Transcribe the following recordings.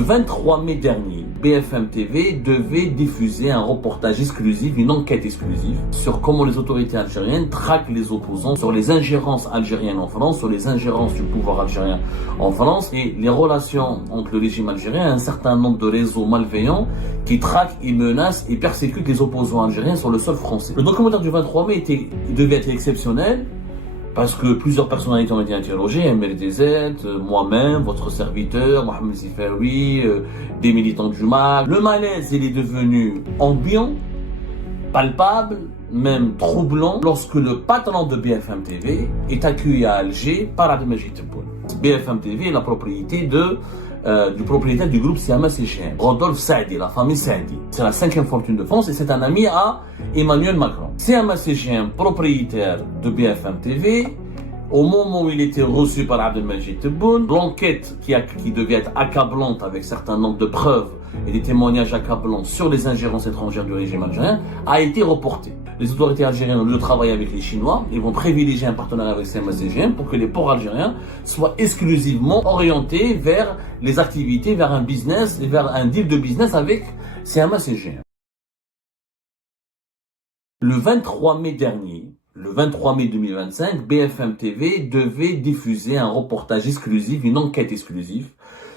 Le 23 mai dernier, BFM TV devait diffuser un reportage exclusif, une enquête exclusive sur comment les autorités algériennes traquent les opposants, sur les ingérences algériennes en France, sur les ingérences du pouvoir algérien en France et les relations entre le régime algérien et un certain nombre de réseaux malveillants qui traquent et menacent et persécutent les opposants algériens sur le sol français. Le documentaire du 23 mai devait être exceptionnel, parce que plusieurs personnalités ont été interrogées, MRDZ, moi-même, votre serviteur, Mohamed Zifaoui, des militants du MAC. Le malaise, il est devenu ambiant, palpable, même troublant, lorsque le patron de BFM TV est accueilli à Alger par Abdelmajid Tebboune. BFM TV est la propriété du propriétaire du groupe Siama CGM, Rodolphe Saadi, la famille Saadi. C'est la 5e fortune de France et c'est un ami à Emmanuel Macron. Siama CGM, propriétaire de BFM TV, au moment où il était reçu par Abdelmajid Tebboune, l'enquête qui devait être accablante avec certain nombre de preuves et des témoignages accablants sur les ingérences étrangères du régime algérien a été reportée. Les autorités algériennes, au lieu de travailler avec les Chinois, ils vont privilégier un partenariat avec CMA-CGM pour que les ports algériens soient exclusivement orientés vers les activités, vers un business et vers un deal de business avec CMA-CGM. Le 23 mai dernier, le 23 mai 2025, BFM TV devait diffuser un reportage exclusif, une enquête exclusive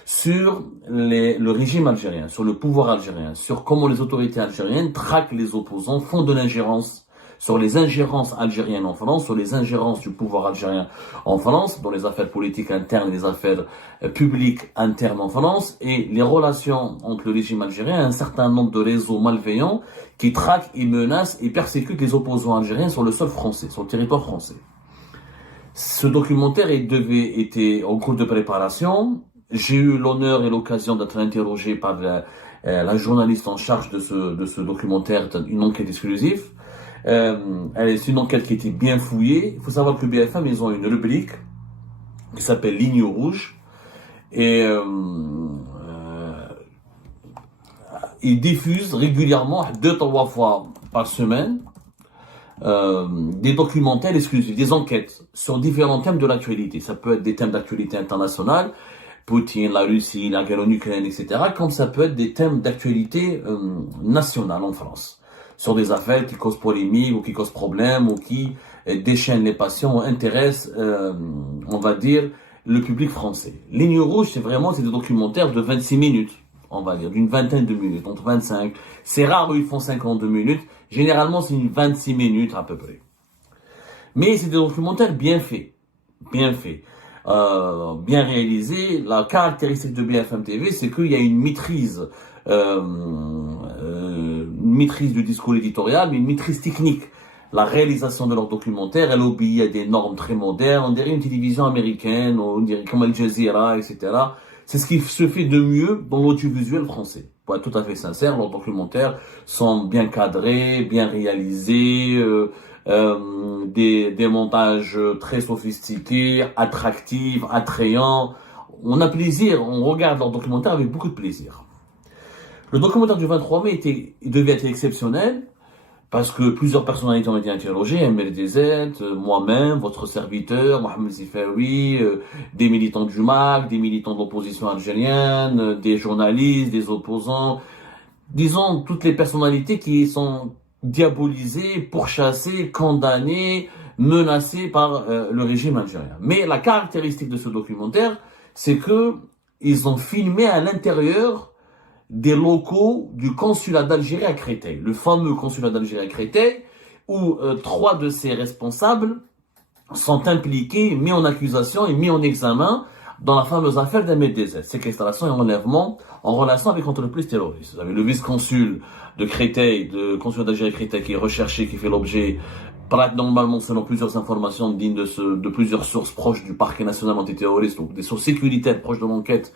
sur le régime algérien, sur le pouvoir algérien, sur comment les autorités algériennes traquent les opposants, font de l'ingérence, sur les ingérences algériennes en France, sur les ingérences du pouvoir algérien en France, dans les affaires politiques internes et les affaires publiques internes en France, et les relations entre le régime algérien et un certain nombre de réseaux malveillants qui traquent et menacent et persécutent les opposants algériens sur le sol français, sur le territoire français. Ce documentaire était en cours de préparation. J'ai eu l'honneur et l'occasion d'être interrogé par la journaliste en charge de ce documentaire, une enquête exclusive. C'est une enquête qui était bien fouillée. Il faut savoir que BFM, ils ont une rubrique qui s'appelle Ligne rouge. Et ils diffusent régulièrement 2-3 fois par semaine des documentaires exclusifs, des enquêtes sur différents thèmes de l'actualité. Ça peut être des thèmes d'actualité internationale, Poutine, la Russie, la guerre en Ukraine, etc. Comme ça peut être des thèmes d'actualité nationale en France, sur des affaires qui causent polémique ou qui causent problème ou qui déchaînent les passions ou intéressent, on va dire, le public français. Ligne rouge, c'est des documentaires de 26 minutes, on va dire, d'une vingtaine de minutes, entre 25. C'est rare où ils font 52 minutes. Généralement, c'est une 26 minutes à peu près. Mais c'est des documentaires bien faits, bien réalisés. La caractéristique de BFM TV, c'est qu'il y a une maîtrise du discours éditorial, mais une maîtrise technique. La réalisation de leurs documentaires, elle obéit à des normes très modernes. On dirait une télévision américaine, on dirait comme Al Jazeera, etc. C'est ce qui se fait de mieux dans l'audiovisuel français. Pour être tout à fait sincère, leurs documentaires sont bien cadrés, bien réalisés, des montages très sophistiqués, attractifs, attrayants. On a plaisir, on regarde leurs documentaires avec beaucoup de plaisir. Le documentaire du 23 mai devait être exceptionnel parce que plusieurs personnalités ont été interrogées, MRDZ, moi-même, votre serviteur, Mohamed Zifaoui, des militants du MAC, des militants de l'opposition algérienne, des journalistes, des opposants, disons toutes les personnalités qui sont diabolisées, pourchassées, condamnées, menacées par le régime algérien. Mais la caractéristique de ce documentaire, c'est que ils ont filmé à l'intérieur des locaux du consulat d'Algérie à Créteil, le fameux consulat d'Algérie à Créteil, où 3 de ses responsables sont impliqués, mis en accusation et mis en examen dans la fameuse affaire d'MRDZ, séquestration et enlèvement en relation avec l'entreprise terroriste. Vous avez le vice-consul de Créteil, de consulat d'Algérie à Créteil, qui est recherché, qui fait l'objet, normalement selon plusieurs informations dignes de plusieurs sources proches du parquet national antiterroriste, donc des sources sécuritaires proches de l'enquête,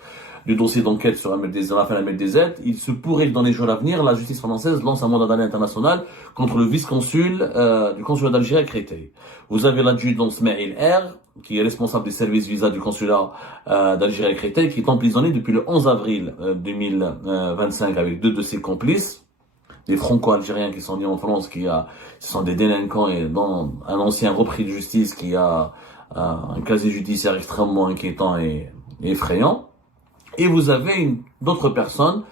du dossier d'enquête sur l'affaire MRDZ. Il se pourrait que dans les jours à venir, la justice française lance un mandat d'arrêt international contre le vice-consul du consulat d'Algérie à Créteil. Vous avez l'adjudant Smaïl R, qui est responsable des services visa du consulat d'Algérie à Créteil, qui est emprisonné depuis le 11 avril 2025 avec 2 de ses complices, des franco-algériens qui sont nés en France, ce sont des délinquants et dont un ancien repris de justice qui a un casier judiciaire extrêmement inquiétant et effrayant. Et vous avez d'autres personnes,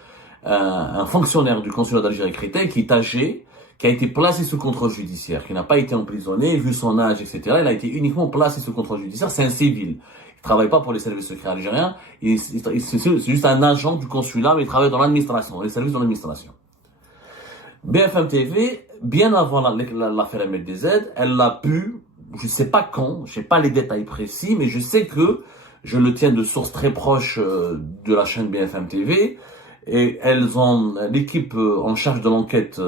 un fonctionnaire du consulat d'Algérie à Créteil qui est âgé, qui a été placé sous contrôle judiciaire, qui n'a pas été emprisonné, vu son âge, etc. Il a été uniquement placé sous contrôle judiciaire. C'est un civil. Il travaille pas pour les services secrets algériens. C'est juste un agent du consulat, mais il travaille dans l'administration, les services de l'administration. BFM TV, bien avant l'affaire MLDZ, elle l'a pu, je sais pas quand, je sais pas les détails précis, mais je sais que je le tiens de sources très proches de la chaîne BFM TV, et l'équipe en charge de l'enquête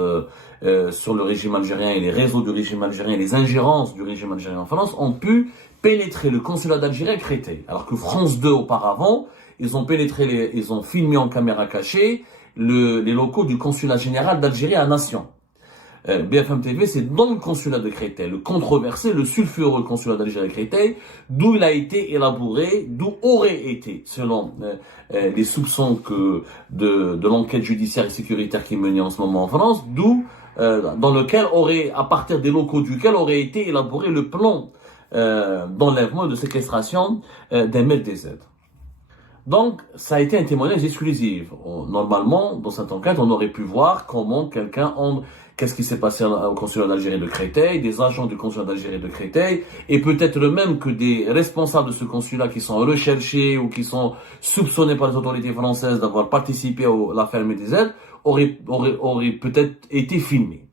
sur le régime algérien et les réseaux du régime algérien et les ingérences du régime algérien en France ont pu pénétrer le consulat d'Algérie à Créteil. Alors que France 2 auparavant, ils ont filmé en caméra cachée les locaux du consulat général d'Algérie à Nation. BFM TV, c'est dans le consulat de Créteil, le controversé, le sulfureux consulat d'Algérie à Créteil, d'où il a été élaboré, d'où aurait été, selon les soupçons de l'enquête judiciaire et sécuritaire qui est menée en ce moment en France, dans lequel à partir des locaux duquel aurait été élaboré le plan d'enlèvement et de séquestration d'MLDZ. Donc, ça a été un témoignage exclusif. Normalement, dans cette enquête, on aurait pu voir qu'est-ce qui s'est passé au consulat d'Algérie de Créteil, des agents du consulat d'Algérie de Créteil, et peut-être même que des responsables de ce consulat qui sont recherchés ou qui sont soupçonnés par les autorités françaises d'avoir participé à l'affaire MLDZ auraient peut-être été filmés.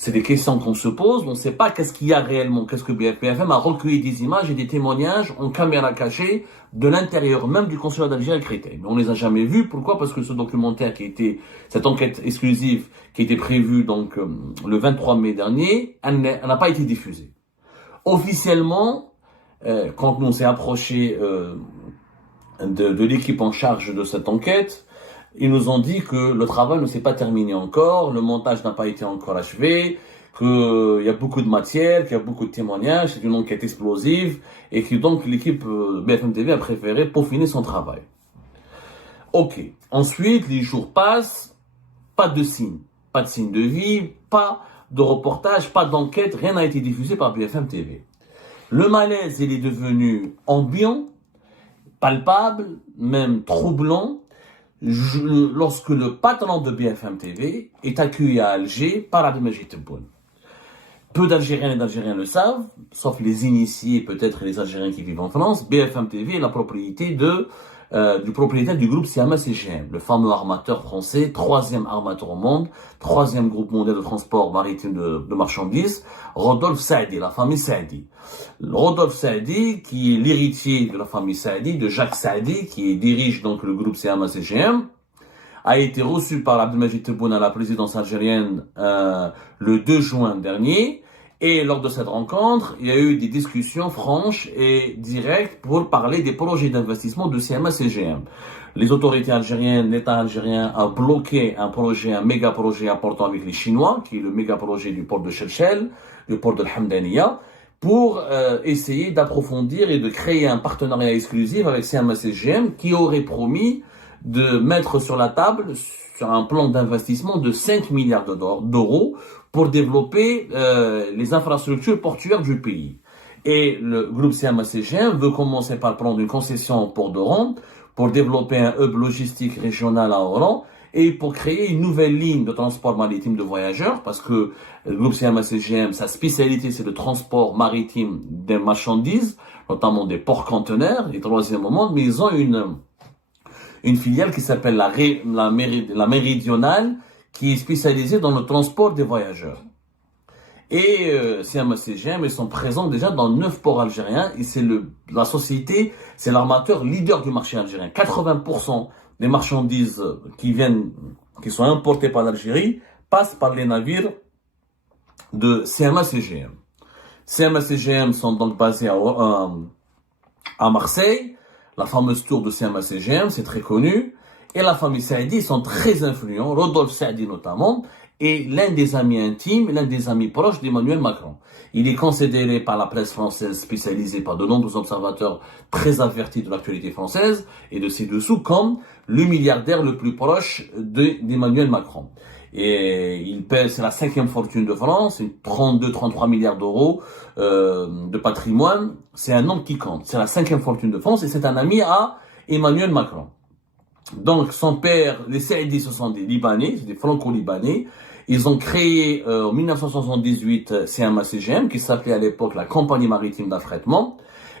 C'est des questions qu'on se pose, on ne sait pas qu'est-ce qu'il y a réellement, qu'est-ce que BFM a recueilli des images et des témoignages en caméra cachée de l'intérieur même du consulat d'Algérie à Créteil. Mais on les a jamais vus, pourquoi? Parce que ce documentaire cette enquête exclusive qui était prévue donc le 23 mai dernier, elle n'a pas été diffusée. Officiellement, quand on s'est approché de l'équipe en charge de cette enquête, ils nous ont dit que le travail ne s'est pas terminé encore, le montage n'a pas été encore achevé, qu'il y a beaucoup de matière, qu'il y a beaucoup de témoignages, c'est une enquête explosive, et que donc l'équipe BFM TV a préféré peaufiner son travail. Ok. Ensuite, les jours passent, pas de signe de vie, pas de reportage, pas d'enquête, rien n'a été diffusé par BFM TV. Le malaise, il est devenu ambiant, palpable, même troublant, lorsque le patron de BFM TV est accueilli à Alger par Abdelmajid Tebboune. Peu d'Algériens et d'Algériens le savent, sauf les initiés, peut-être les Algériens qui vivent en France. BFM TV est la propriété du propriétaire du groupe Siama CGM, le fameux armateur français, 3e armateur au monde, 3e groupe mondial de transport maritime de marchandises, Rodolphe Saadi, la famille Saadi. Rodolphe Saadi, qui est l'héritier de la famille Saadi, de Jacques Saadi, qui dirige donc le groupe Siama CGM, a été reçu par Abdelmajid Tebboune à la présidence algérienne le 2 juin dernier. Et lors de cette rencontre, il y a eu des discussions franches et directes pour parler des projets d'investissement de CMA-CGM. Les autorités algériennes, l'État algérien a bloqué un méga projet important avec les Chinois, qui est le méga projet du port de Chefchel, du port de l'Hamdaniya, pour essayer d'approfondir et de créer un partenariat exclusif avec CMA-CGM qui aurait promis de mettre sur la table sur un plan d'investissement de 5 milliards d'euros pour développer les infrastructures portuaires du pays. Et le groupe CMA-CGM veut commencer par prendre une concession au port d'Oran pour développer un hub logistique régional à Oran et pour créer une nouvelle ligne de transport maritime de voyageurs, parce que le groupe CMA-CGM, sa spécialité, c'est le transport maritime des marchandises, notamment des ports-conteneurs, les 3e au monde, mais ils ont une filiale qui s'appelle la Méridionale, qui est spécialisée dans le transport des voyageurs. Et CMA-CGM, ils sont présents déjà dans 9 ports algériens, et la société, c'est l'armateur leader du marché algérien. 80% des marchandises qui sont importées par l'Algérie passent par les navires de CMA-CGM. CMA-CGM sont donc basés à Marseille. La fameuse tour de CMA-CGM, c'est très connu. Et la famille Saadi, ils sont très influents, Rodolphe Saadi notamment, est l'un des amis intimes, l'un des amis proches d'Emmanuel Macron. Il est considéré par la presse française spécialisée, par de nombreux observateurs très avertis de l'actualité française et de ses dessous, comme le milliardaire le plus proche d'Emmanuel Macron. Et il pèse, c'est la 5e fortune de France, c'est 33 milliards d'euros de patrimoine. C'est un homme qui compte. C'est la 5e fortune de France et c'est un ami à Emmanuel Macron. Donc, son père, les Saïdis, ce sont des Libanais, c'est des Franco-Libanais. Ils ont créé en 1978 CMA-CGM, qui s'appelait à l'époque la Compagnie Maritime d'Affrètement.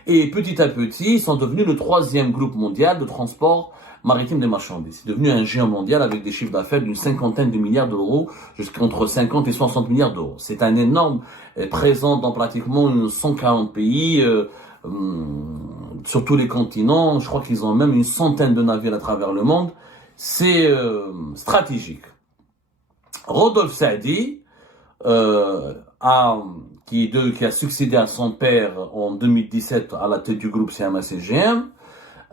Et petit à petit, ils sont devenus le 3e groupe mondial de transport maritime des marchandises. C'est devenu un géant mondial avec des chiffres d'affaires d'une 50aine de milliards d'euros, jusqu'entre 50 et 60 milliards d'euros. C'est un énorme, présent dans pratiquement 140 pays, sur tous les continents. Je crois qu'ils ont même une centaine de navires à travers le monde. C'est stratégique. Rodolphe Saadi, qui a succédé à son père en 2017 à la tête du groupe CMA-CGM,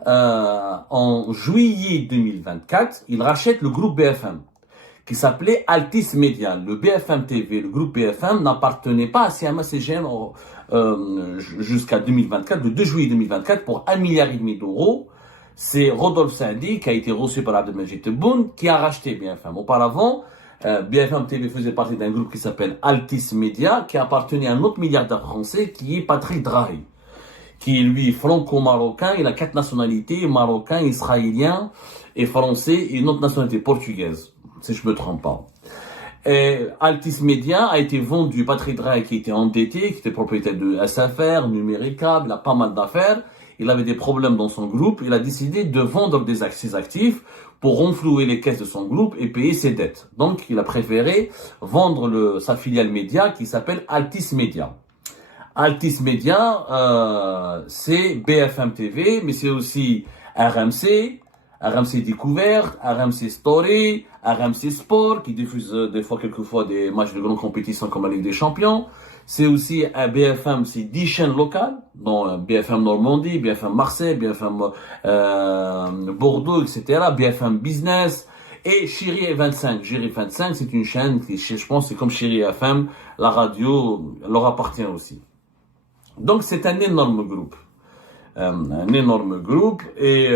en juillet 2024, il rachète le groupe BFM, qui s'appelait Altis Media. Le BFM TV, le groupe BFM, n'appartenait pas à CMA-CGM jusqu'à 2024, le 2 juillet 2024, pour 1,5 milliard d'euros. C'est Rodolphe Saadi, qui a été reçu par Abdelmajid Tebboune, qui a racheté BFM. Auparavant, BFM TV faisait partie d'un groupe qui s'appelle Altis Media, qui appartenait à un autre milliardaire français, qui est Patrick Drahi, qui est lui franco-marocain. Il a 4 nationalités, marocain, israélien et français, et une autre nationalité portugaise, si je me trompe pas. Et Altis Media a été vendu, Patrick Drahi, qui était endetté, qui était propriétaire de SFR, Numérica, il a pas mal d'affaires. Il avait des problèmes dans son groupe. Il a décidé de vendre ses actifs pour renflouer les caisses de son groupe et payer ses dettes. Donc, il a préféré vendre sa filiale média qui s'appelle Altis Media. Altis Media, c'est BFM TV, mais c'est aussi RMC, RMC Découverte, RMC Story, RMC Sport, qui diffuse quelquefois des matchs de grande compétition comme la Ligue des Champions. C'est aussi un BFM, c'est 10 chaînes locales, dont BFM Normandie, BFM Marseille, BFM Bordeaux, etc., BFM Business, et Chérie 25. Chérie 25, c'est une chaîne qui, je pense, c'est comme Chérie FM, la radio leur appartient aussi. Donc c'est un énorme groupe. Et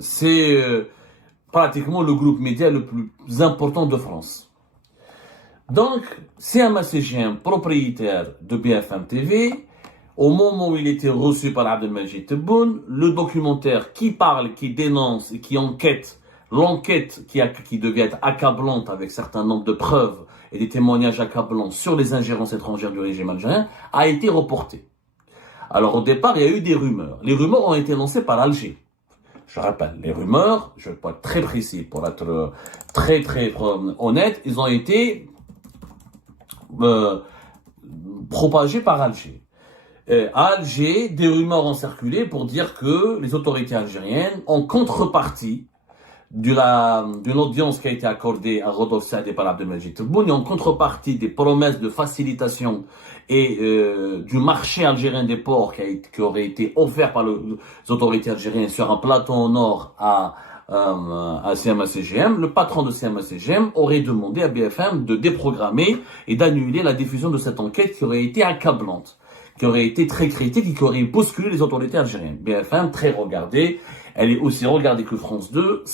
c'est pratiquement le groupe média le plus important de France. Donc, CMA-CGM, propriétaire de BFM TV, au moment où il était reçu par Abdelmajid Tebboune, le documentaire qui parle, qui dénonce et qui enquête, l'enquête qui devait être accablante avec certain nombre de preuves et des témoignages accablants sur les ingérences étrangères du régime algérien, a été reporté. Alors au départ, il y a eu des rumeurs. Les rumeurs ont été lancées par Alger. Je rappelle, les rumeurs, je vais pas être très précis pour être très honnête, ils ont été propagés par Alger. À Alger, des rumeurs ont circulé pour dire que les autorités algériennes, en contrepartie d'une audience qui a été accordée à Rodolphe Saadi par Abdelmajid Tebboune, et en contrepartie des promesses de facilitation et du marché algérien des ports qui aurait été offert par les autorités algériennes sur un plateau au nord à CMA-CGM, le patron de CMA-CGM aurait demandé à BFM de déprogrammer et d'annuler la diffusion de cette enquête qui aurait été accablante, qui aurait été très critique et qui aurait bousculé les autorités algériennes. BFM, très regardée, elle est aussi regardée que France 2,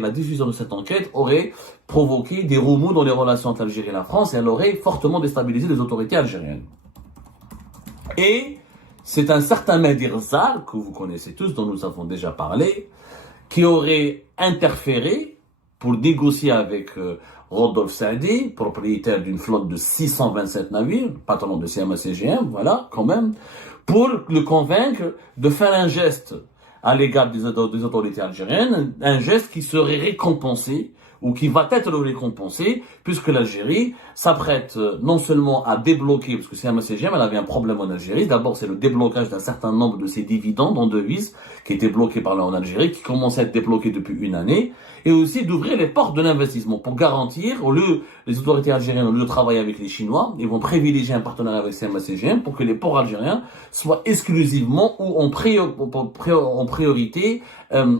la diffusion de cette enquête aurait provoqué des remous dans les relations entre l'Algérie et la France, et elle aurait fortement déstabilisé les autorités algériennes. Et c'est un certain Mehdi Ghzal, que vous connaissez tous, dont nous avons déjà parlé, qui aurait interféré pour négocier avec Rodolphe Saadi, propriétaire d'une flotte de 627 navires, patron de CMA-CGM, voilà, quand même, pour le convaincre de faire un geste à l'égard des autorités algériennes, un geste qui serait récompensé, ou qui va être récompensé, puisque l'Algérie s'apprête non seulement à débloquer, parce que CMA-CGM, elle avait un problème en Algérie. D'abord, c'est le déblocage d'un certain nombre de ses dividendes en devises, qui étaient bloqués par là en Algérie, qui commençaient à être débloqués depuis une année, et aussi d'ouvrir les portes de l'investissement pour garantir, les autorités algériennes, au lieu de travailler avec les Chinois, ils vont privilégier un partenariat avec CMA-CGM pour que les ports algériens soient exclusivement ou en priorité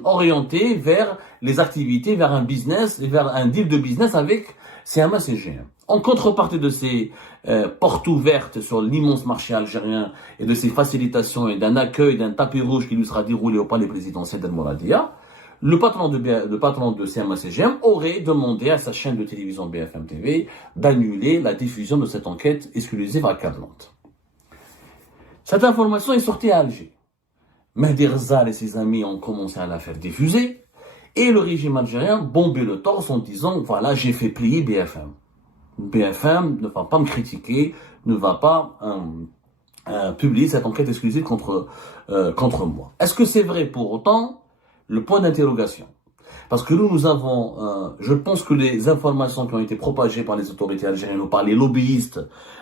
orientés vers les activités, vers un business et vers un deal de business avec CMA-CGM. En contrepartie de ces portes ouvertes sur l'immense marché algérien et de ces facilitations et d'un accueil, d'un tapis rouge qui lui sera déroulé au palais présidentiel d'El Mouradia, le patron de CMA-CGM aurait demandé à sa chaîne de télévision BFM TV d'annuler la diffusion de cette enquête exclusive accablante. Cette information est sortie à Alger. Mehdi Ghazal et ses amis ont commencé à la faire diffuser. Et le régime algérien bombait le torse en disant, voilà, j'ai fait plier BFM. BFM ne va pas me critiquer, ne va pas publier cette enquête exclusive contre moi. Est-ce que c'est vrai pour autant? Le point d'interrogation. Parce que nous avons, je pense que les informations qui ont été propagées par les autorités algériennes ou par les lobbyistes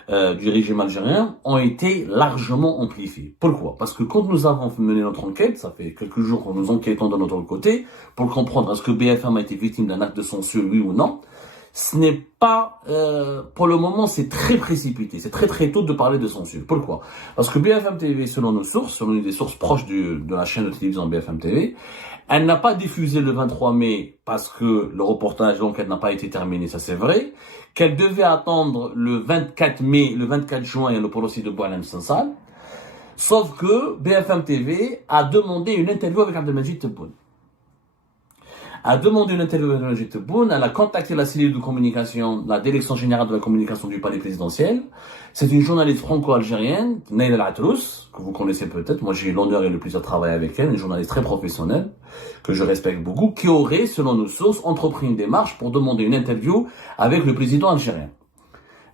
du régime algérien ont été largement amplifiées. Pourquoi? Parce que quand nous avons mené notre enquête, ça fait quelques jours que nous enquêtons de notre côté, pour comprendre est-ce que BFM a été victime d'un acte de censure, oui ou non, ce n'est pas, pour le moment, c'est très précipité. C'est très tôt de parler de censure. Pourquoi? Parce que BFM TV, selon nos sources, selon des sources proches de la chaîne de télévision BFM TV, elle n'a pas diffusé le 23 mai parce que le reportage d'enquête n'a pas été terminé, ça c'est vrai. Qu'elle devait attendre le 24 mai, le 24 juin, le procès de Boualem Sansal. Sauf que BFM TV a demandé une interview avec Abdelmajid Tebboune. A demandé une interview avec Abdelmajid Tebboune, elle a contacté la cellule de communication, la direction générale de la communication du palais présidentiel. C'est une journaliste franco-algérienne, Naïla El-Atrous, que vous connaissez peut-être. Moi, j'ai eu l'honneur et le plaisir de travailler avec elle, une journaliste très professionnelle, que je respecte beaucoup, qui aurait, selon nos sources, entrepris une démarche pour demander une interview avec le président algérien.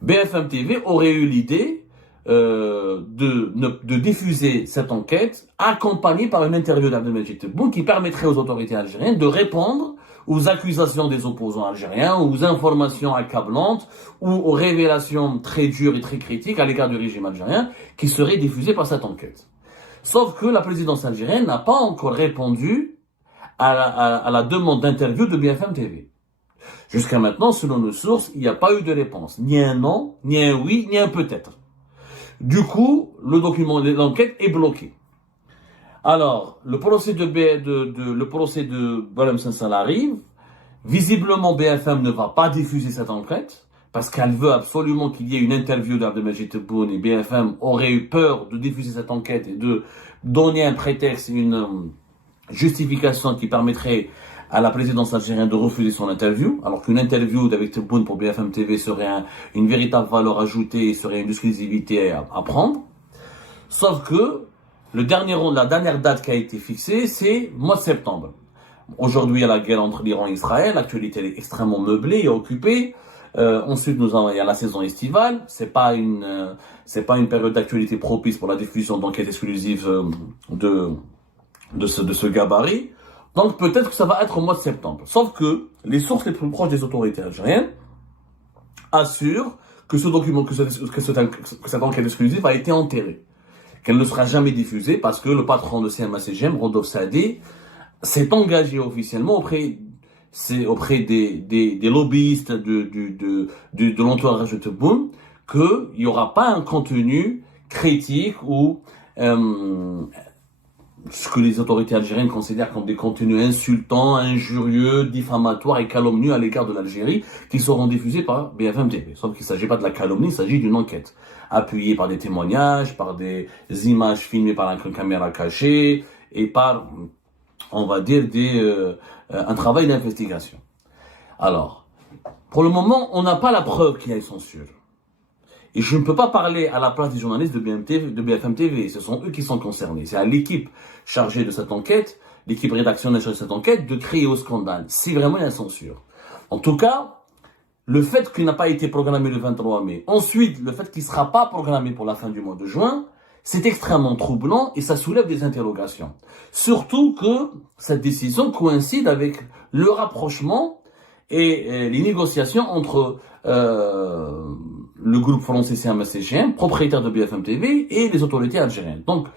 BFM TV aurait eu l'idée de diffuser cette enquête accompagnée par une interview d'Abdelmajid Tebboune qui permettrait aux autorités algériennes de répondre aux accusations des opposants algériens, aux informations accablantes ou aux révélations très dures et très critiques à l'égard du régime algérien qui seraient diffusées par cette enquête. Sauf que la présidence algérienne n'a pas encore répondu à la demande d'interview de BFM TV. Jusqu'à maintenant, selon nos sources, il n'y a pas eu de réponse. Ni un non, ni un oui, ni un peut-être. Du coup, l'enquête est bloqué. Alors, le procès de Boualem Sansal arrive. Visiblement, BFM ne va pas diffuser cette enquête parce qu'elle veut absolument qu'il y ait une interview d'Abdelmajid Tebboune et BFM aurait eu peur de diffuser cette enquête et de donner un prétexte, une justification qui permettrait à la présidence algérienne de refuser son interview, alors qu'une interview d'avec Tebboune pour BFM TV serait une véritable valeur ajoutée et serait une exclusivité à prendre. Sauf que la dernière date qui a été fixée, c'est mois de septembre. Aujourd'hui, il y a la guerre entre l'Iran et Israël, l'actualité est extrêmement meublée et occupée. Ensuite, il y a la saison estivale. C'est pas une période d'actualité propice pour la diffusion d'enquêtes exclusives de ce gabarit. Donc peut-être que ça va être au mois de septembre. Sauf que les sources les plus proches des autorités algériennes assurent que ce document, que cette enquête exclusive a été enterrée. Qu'elle ne sera jamais diffusée parce que le patron de CMA-CGM, Rodolphe Saadé, s'est engagé officiellement auprès des lobbyistes de l'entourage de Tebboune qu'il n'y aura pas un contenu critique ou ce que les autorités algériennes considèrent comme des contenus insultants, injurieux, diffamatoires et calomnieux à l'égard de l'Algérie qui seront diffusés par BFM TV. Sauf qu'il ne s'agit pas de la calomnie, il s'agit d'une enquête appuyée par des témoignages, par des images filmées par une caméra cachée et par, on va dire, un travail d'investigation. Alors, pour le moment, on n'a pas la preuve qu'il y a une censure. Et je ne peux pas parler à la place des journalistes de BFM TV. Ce sont eux qui sont concernés. C'est à l'équipe chargée de cette enquête, l'équipe rédactionnelle chargée de cette enquête, de crier au scandale. Si vraiment il y a censure. En tout cas, le fait qu'il n'a pas été programmé le 23 mai, ensuite, le fait qu'il ne sera pas programmé pour la fin du mois de juin, c'est extrêmement troublant et ça soulève des interrogations. Surtout que cette décision coïncide avec le rapprochement et les négociations entre le groupe français CMA-CGM, propriétaire de BFM TV, et les autorités algériennes. Donc,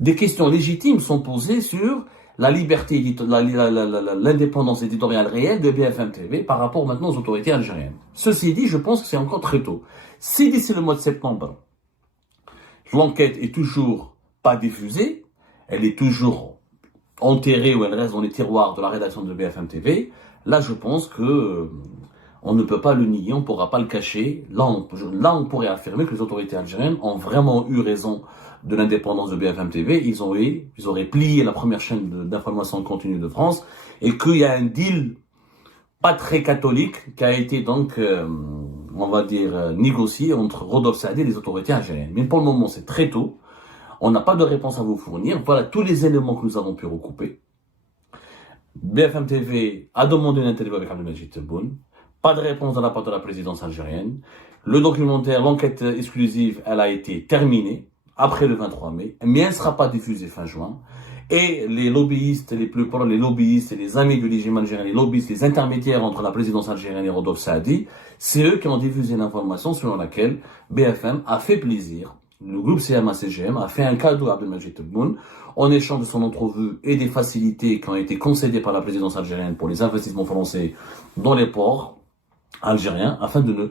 des questions légitimes sont posées sur la liberté, l'indépendance éditoriale réelle de BFM TV par rapport maintenant aux autorités algériennes. Ceci dit, je pense que c'est encore très tôt. Si d'ici le mois de septembre, l'enquête est toujours pas diffusée, elle est toujours enterrée ou elle reste dans les tiroirs de la rédaction de BFM TV, là je pense que on ne peut pas le nier, on ne pourra pas le cacher. Là, on pourrait affirmer que les autorités algériennes ont vraiment eu raison de l'indépendance de BFM TV. Ils auraient plié la première chaîne d'information continue de France et qu'il y a un deal pas très catholique qui a été donc, on va dire, négocié entre Rodolphe Saadé et les autorités algériennes. Mais pour le moment, c'est très tôt. On n'a pas de réponse à vous fournir. Voilà tous les éléments que nous avons pu recouper. BFM TV a demandé une interview avec Abdelmajid Tebboune. Pas de réponse de la part de la présidence algérienne. Le documentaire, l'enquête exclusive, elle a été terminée après le 23 mai, mais elle ne sera pas diffusée fin juin. Et les lobbyistes, les plus proches, les lobbyistes et les amis du régime algérien, les lobbyistes, les intermédiaires entre la présidence algérienne et Rodolphe Saadi, c'est eux qui ont diffusé l'information selon laquelle BFM a fait plaisir. Le groupe CMA-CGM a fait un cadeau à Abdelmajid Tebboune en échange de son entrevue et des facilités qui ont été concédées par la présidence algérienne pour les investissements français dans les ports algériens, afin de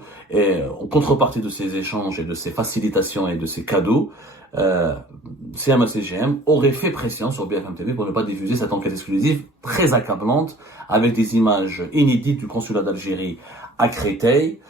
en contrepartie de ces échanges et de ces facilitations et de ces cadeaux, CMA-CGM aurait fait pression sur BFM TV pour ne pas diffuser cette enquête exclusive très accablante avec des images inédites du consulat d'Algérie à Créteil,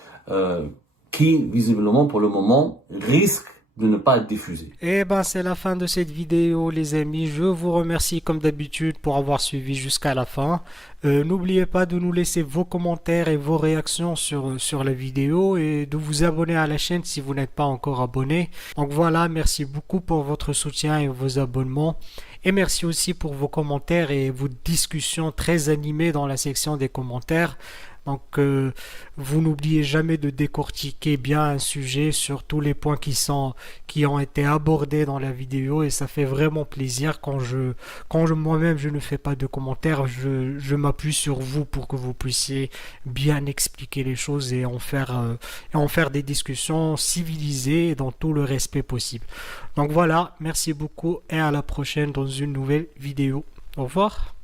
qui visiblement pour le moment risque de ne pas être diffusé. Et ben c'est la fin de cette vidéo les amis, je vous remercie comme d'habitude pour avoir suivi jusqu'à la fin. N'oubliez pas de nous laisser vos commentaires et vos réactions sur la vidéo et de vous abonner à la chaîne si vous n'êtes pas encore abonné. Donc voilà, merci beaucoup pour votre soutien et vos abonnements. Et merci aussi pour vos commentaires et vos discussions très animées dans la section des commentaires. Donc, vous n'oubliez jamais de décortiquer bien un sujet sur tous les points qui ont été abordés dans la vidéo et ça fait vraiment plaisir quand moi-même je ne fais pas de commentaires, je m'appuie sur vous pour que vous puissiez bien expliquer les choses et en faire des discussions civilisées dans tout le respect possible. Donc voilà, merci beaucoup et à la prochaine dans une nouvelle vidéo. Au revoir.